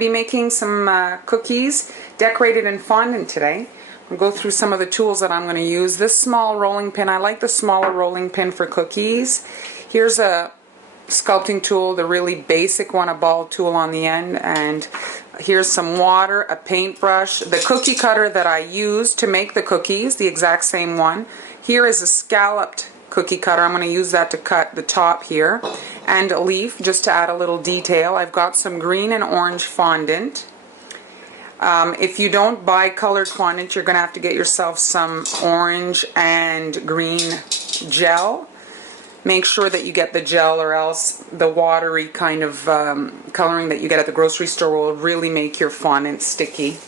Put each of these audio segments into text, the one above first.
be making some cookies decorated in fondant today. I'll go through some of the tools that I'm going to use. This small rolling pin, I like the smaller rolling pin for cookies. Here's a sculpting tool, the really basic one, a ball tool on the end, and here's some water, a paintbrush, the cookie cutter that I use to make the cookies, the exact same one. Here is a scalloped cookie cutter. I'm going to use that to cut the top here, and a leaf just to add a little detail. I've got some green and orange fondant. If you don't buy colored fondant, you're going to have to get yourself some orange and green gel. Make sure that you get the gel, or else the watery kind of coloring that you get at the grocery store will really make your fondant sticky.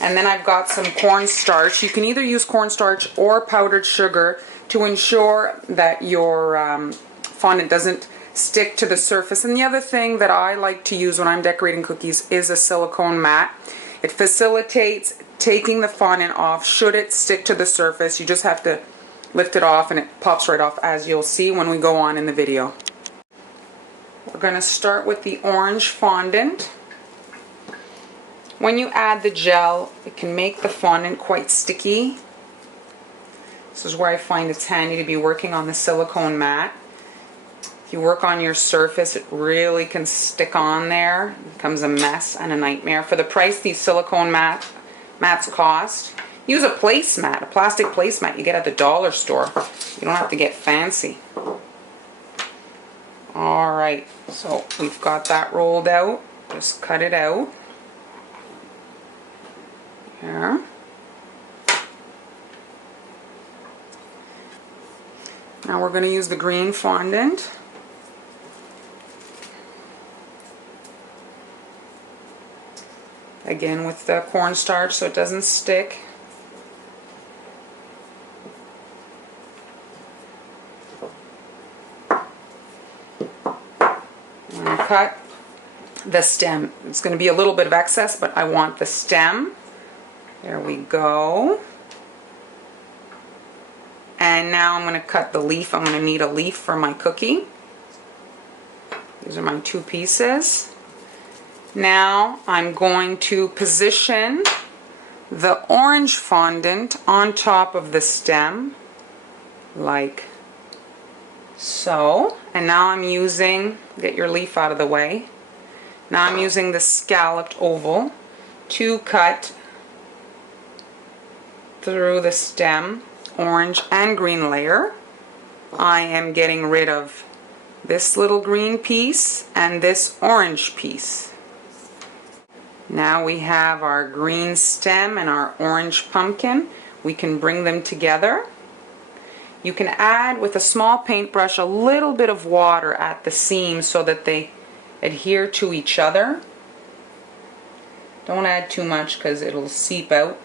And then I've got some cornstarch. You can either use cornstarch or powdered sugar to ensure that your fondant doesn't stick to the surface. And the other thing that I like to use when I'm decorating cookies is a silicone mat. It facilitates taking the fondant off should it stick to the surface. You just have to lift it off and it pops right off, as you'll see when we go on in the video. We're going to start with the orange fondant. When you add the gel, it can make the fondant quite sticky. This is where I find it's handy to be working on the silicone mat. If you work on your surface, it really can stick on there. It becomes a mess and a nightmare. For the price these silicone mats cost, use a placemat, a plastic placemat you get at the dollar store. You don't have to get fancy. Alright, so we've got that rolled out. Just cut it out. There. Now we're going to use the green fondant. Again with the cornstarch so it doesn't stick. I'm going to cut the stem. It's going to be a little bit of excess, but I want the stem. There we go. And now I'm going to cut the leaf. I'm going to need a leaf for my cookie. These are my two pieces. Now I'm going to position the orange fondant on top of the stem, like so. And now I'm using, get your leaf out of the way, now I'm using the scalloped oval to cut through the stem, orange and green layer. I am getting rid of this little green piece and this orange piece. Now we have our green stem and our orange pumpkin. We can bring them together. You can add with a small paintbrush a little bit of water at the seams so that they adhere to each other. Don't add too much because it'll seep out.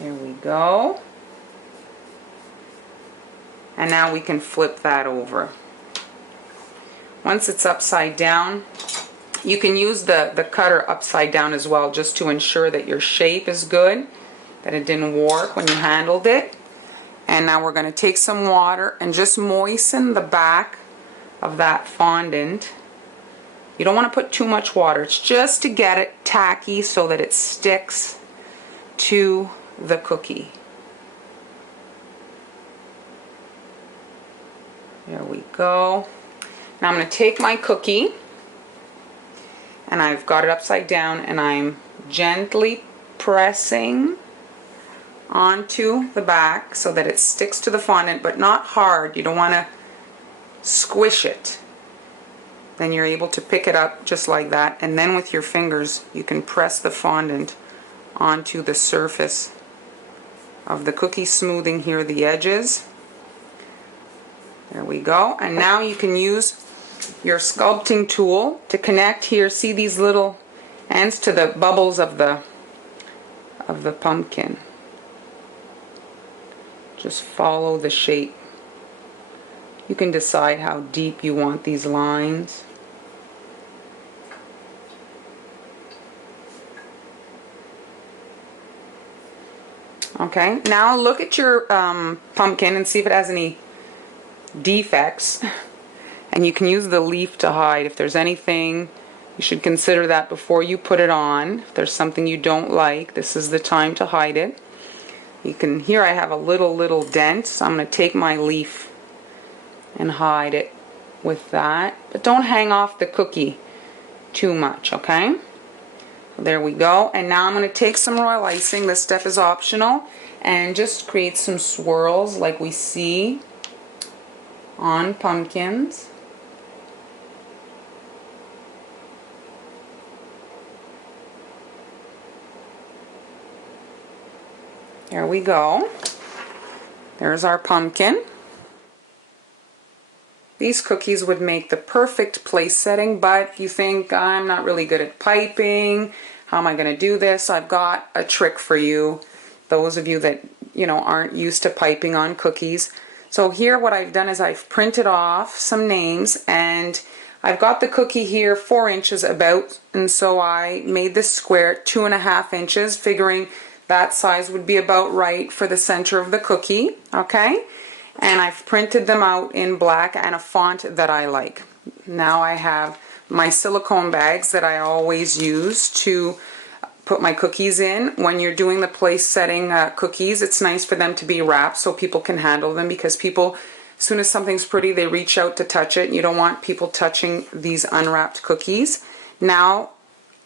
There we go. And now we can flip that over. Once it's upside down, you can use the cutter upside down as well, just to ensure that your shape is good, that it didn't warp when you handled it. And now we're going to take some water and just moisten the back of that fondant. You don't want to put too much water. It's just to get it tacky so that it sticks to the cookie. There we go. Now I'm going to take my cookie, and I've got it upside down, and I'm gently pressing onto the back so that it sticks to the fondant, but not hard. You don't want to squish it. Then you're able to pick it up just like that, and then with your fingers you can press the fondant onto the surface of the cookie, smoothing here the edges. There we go. And now you can use your sculpting tool to connect here. See these little ends to the bubbles of the pumpkin. Just follow the shape. You can decide how deep you want these lines. Okay, now look at your pumpkin and see if it has any defects. And you can use the leaf to hide. If there's anything, you should consider that before you put it on. If there's something you don't like, this is the time to hide it. You can, here I have a little dent, so I'm going to take my leaf and hide it with that. But don't hang off the cookie too much, okay? There we go. And now I'm going to take some royal icing. This step is optional. And just create some swirls like we see on pumpkins. There we go. There's our pumpkin. These cookies would make the perfect place setting, but if you think I'm not really good at piping, how am I going to do this? I've got a trick for you, those of you that aren't used to piping on cookies. So here what I've done is I've printed off some names, and I've got the cookie here 4 inches about, and so I made this square 2.5 inches, figuring that size would be about right for the center of the cookie, okay? And I've printed them out in black and a font that I like. Now I have my silicone bags that I always use to put my cookies in. When you're doing the place setting cookies, it's nice for them to be wrapped so people can handle them, because people, as soon as something's pretty, they reach out to touch it. You don't want people touching these unwrapped cookies. Now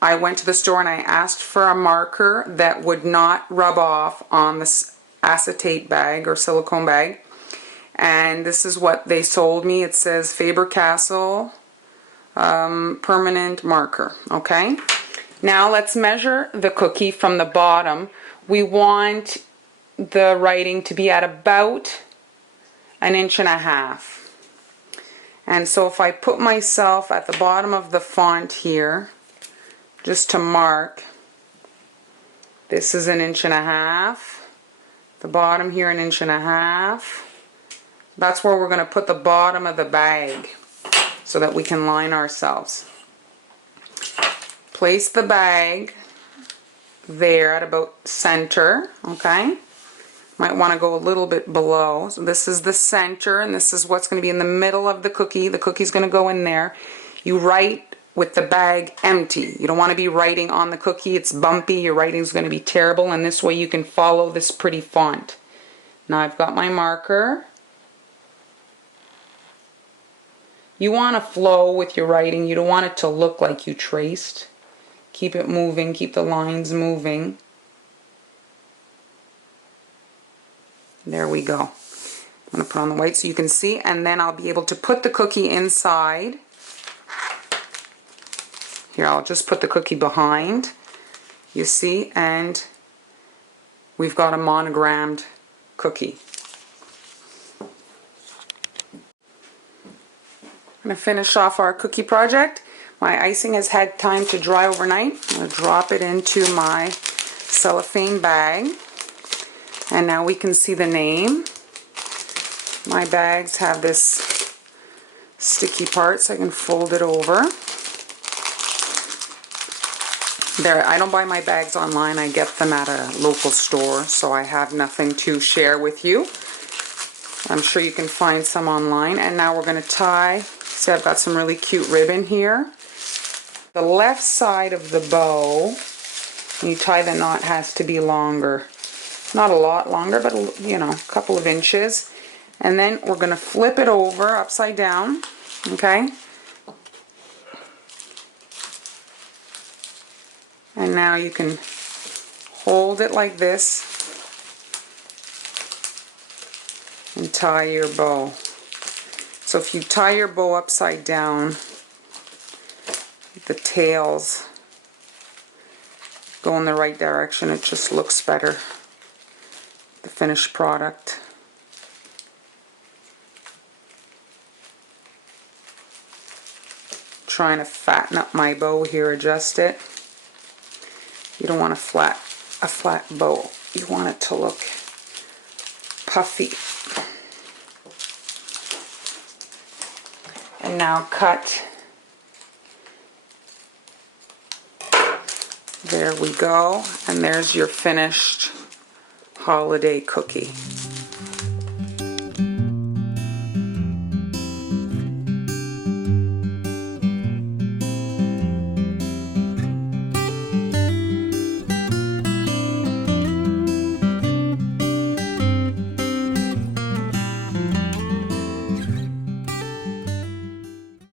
I went to the store and I asked for a marker that would not rub off on this acetate bag or silicone bag. And this is what they sold me. It says Faber-Castell permanent marker. Okay. Now let's measure the cookie from the bottom. We want the writing to be at about 1.5 inches. And so if I put myself at the bottom of the font here, just to mark, this is 1.5 inches. The bottom here 1.5 inches. That's where we're going to put the bottom of the bag so that we can line ourselves. Place the bag there at about center, okay? Might want to go a little bit below. So this is the center, and this is what's going to be in the middle of the cookie. The cookie's going to go in there. You write with the bag empty. You don't want to be writing on the cookie. It's bumpy. Your writing's going to be terrible, and this way you can follow this pretty font. Now I've got my marker. You want to flow with your writing. You don't want it to look like you traced. Keep it moving. Keep the lines moving. There we go. I'm going to put on the white so you can see, and then I'll be able to put the cookie inside. Here, I'll just put the cookie behind, you see, and we've got a monogrammed cookie. I'm going to finish off our cookie project. My icing has had time to dry overnight. I'm going to drop it into my cellophane bag. And now we can see the name. My bags have this sticky part, so I can fold it over. There, I don't buy my bags online. I get them at a local store, so I have nothing to share with you. I'm sure you can find some online. And now we're going to tie. See, I've got some really cute ribbon here. The left side of the bow, when you tie the knot, has to be longer. Not a lot longer, but a couple of inches. And then we're going to flip it over upside down, okay? And now you can hold it like this and tie your bow. So if you tie your bow upside down, the tails go in the right direction. It just looks better, the finished product. Trying to fatten up my bow here, adjust it. You don't want a flat bow. You want it to look puffy. And now cut. There we go. And there's your finished holiday cookie.